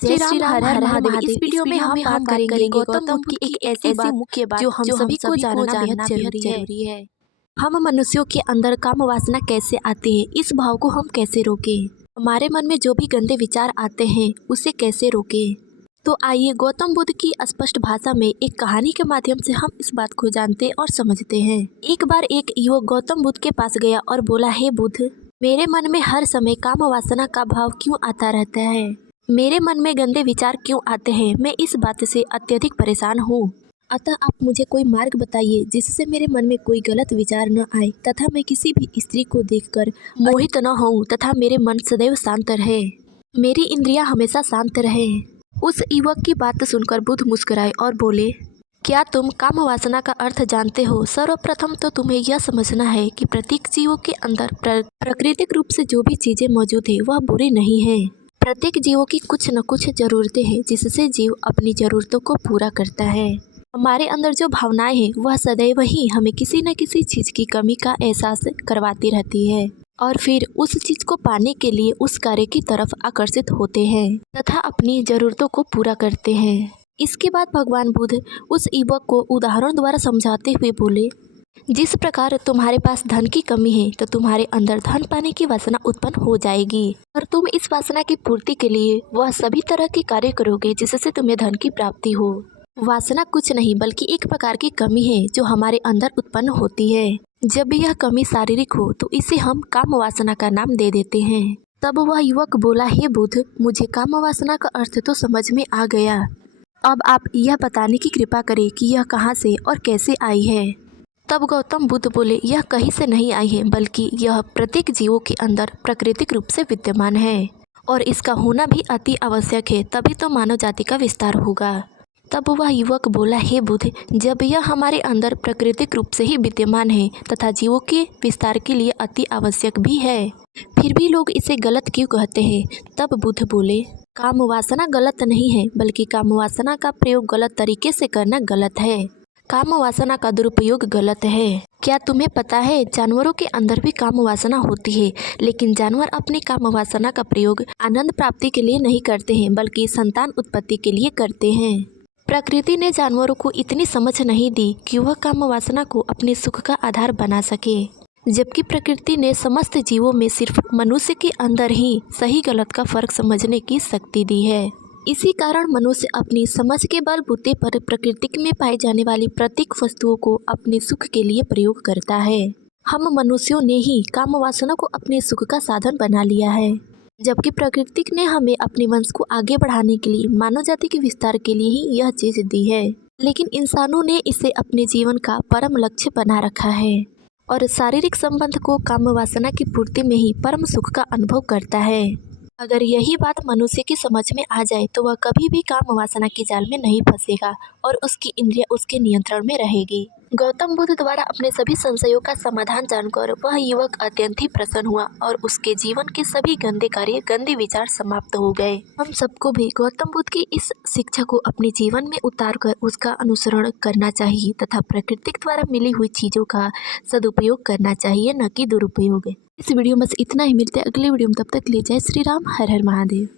जय श्री राम, हर हर महादेव। इस वीडियो में हम बात करेंगे गौतम बुद्ध की एक ऐसी मुख्य बात जो हम सभी को जानना बेहद जरूरी है। हम मनुष्यों के अंदर काम वासना कैसे आती है, इस भाव को हम कैसे रोकें, हमारे मन में जो भी गंदे विचार आते हैं उसे कैसे रोकें। तो आइए गौतम बुद्ध की स्पष्ट भाषा में एक कहानी के माध्यम से हम इस बात को जानते और समझते हैं। एक बार एक युवक गौतम बुद्ध के पास गया और बोला, हे बुद्ध, मेरे मन में हर समय काम वासना का भाव क्यों आता रहता है? मेरे मन में गंदे विचार क्यों आते हैं? मैं इस बात से अत्यधिक परेशान हूँ। अतः आप मुझे कोई मार्ग बताइए जिससे मेरे मन में कोई गलत विचार न आए तथा मैं किसी भी स्त्री को देखकर मोहित न होऊं तथा मेरे मन सदैव शांत रहे, मेरी इंद्रियां हमेशा शांत रहे। उस युवक की बात सुनकर बुद्ध मुस्कुराए और बोले, क्या तुम काम वासना का अर्थ जानते हो? सर्वप्रथम तो तुम्हें यह समझना है कि प्रत्येक जीवों के अंदर प्राकृतिक रूप से जो भी चीजें मौजूद है वह बुरी नहीं है। प्रत्येक जीवों की कुछ न कुछ जरूरतें हैं जिससे जीव अपनी जरूरतों को पूरा करता है। हमारे अंदर जो भावनाएं हैं वह सदैव ही हमें किसी न किसी चीज की कमी का एहसास करवाती रहती है और फिर उस चीज को पाने के लिए उस कार्य की तरफ आकर्षित होते हैं तथा अपनी जरूरतों को पूरा करते हैं। इसके बाद भगवान बुद्ध उस युवक को उदाहरण द्वारा समझाते हुए बोले, जिस प्रकार तुम्हारे पास धन की कमी है तो तुम्हारे अंदर धन पाने की वासना उत्पन्न हो जाएगी और तुम इस वासना की पूर्ति के लिए वह सभी तरह के कार्य करोगे जिससे तुम्हें धन की प्राप्ति हो। वासना कुछ नहीं बल्कि एक प्रकार की कमी है जो हमारे अंदर उत्पन्न होती है। जब यह कमी शारीरिक हो तो इसे हम काम वासना का नाम दे देते हैं। तब वह युवक बोला, हे बुद्ध, मुझे काम वासना का अर्थ तो समझ में आ गया। अब आप यह बताने की कृपा करें कि यह कहाँ से और कैसे आई है। तब गौतम बुद्ध बोले, यह कहीं से नहीं आई है बल्कि यह प्रत्येक जीवों के अंदर प्राकृतिक रूप से विद्यमान है और इसका होना भी अति आवश्यक है, तभी तो मानव जाति का विस्तार होगा। तब वह युवक बोला, हे बुद्ध, जब यह हमारे अंदर प्राकृतिक रूप से ही विद्यमान है तथा जीवों के विस्तार के लिए अति आवश्यक भी है, फिर भी लोग इसे गलत क्यों कहते हैं? तब बुद्ध बोले, काम वासना गलत नहीं है बल्कि काम वासना का प्रयोग गलत तरीके से करना गलत है। काम वासना का दुरुपयोग गलत है। क्या तुम्हें पता है जानवरों के अंदर भी काम वासना होती है, लेकिन जानवर अपनी काम वासना का प्रयोग आनंद प्राप्ति के लिए नहीं करते हैं बल्कि संतान उत्पत्ति के लिए करते हैं। प्रकृति ने जानवरों को इतनी समझ नहीं दी कि वह काम वासना को अपने सुख का आधार बना सके, जबकि प्रकृति ने समस्त जीवों में सिर्फ मनुष्य के अंदर ही सही गलत का फर्क समझने की शक्ति दी है। इसी कारण मनुष्य अपनी समझ के बलबूते पर प्रकृति में पाई जाने वाली प्रत्येक वस्तुओं को अपने सुख के लिए प्रयोग करता है। हम मनुष्यों ने ही काम वासना को अपने सुख का साधन बना लिया है, जबकि प्रकृति ने हमें अपने वंश को आगे बढ़ाने के लिए, मानव जाति के विस्तार के लिए ही यह चीज दी है। लेकिन इंसानों ने इसे अपने जीवन का परम लक्ष्य बना रखा है और शारीरिक संबंध को काम वासना की पूर्ति में ही परम सुख का अनुभव करता है। अगर यही बात मनुष्य की समझ में आ जाए तो वह कभी भी काम वासना के जाल में नहीं फंसेगा और उसकी इंद्रियां उसके नियंत्रण में रहेगी। गौतम बुद्ध द्वारा अपने सभी संशयों का समाधान जानकर वह युवक अत्यंत ही प्रसन्न हुआ और उसके जीवन के सभी गंदे कार्य, गंदे विचार समाप्त हो गए। हम सबको भी गौतम बुद्ध की इस शिक्षा को अपने जीवन में उतारकर उसका अनुसरण करना चाहिए तथा प्रकृति द्वारा मिली हुई चीजों का सदुपयोग करना चाहिए, न कि दुरुपयोग। इस वीडियो में बस इतना ही। मिलते हैं अगले वीडियो में, तब तक के लिए जय श्री राम, हर हर महादेव।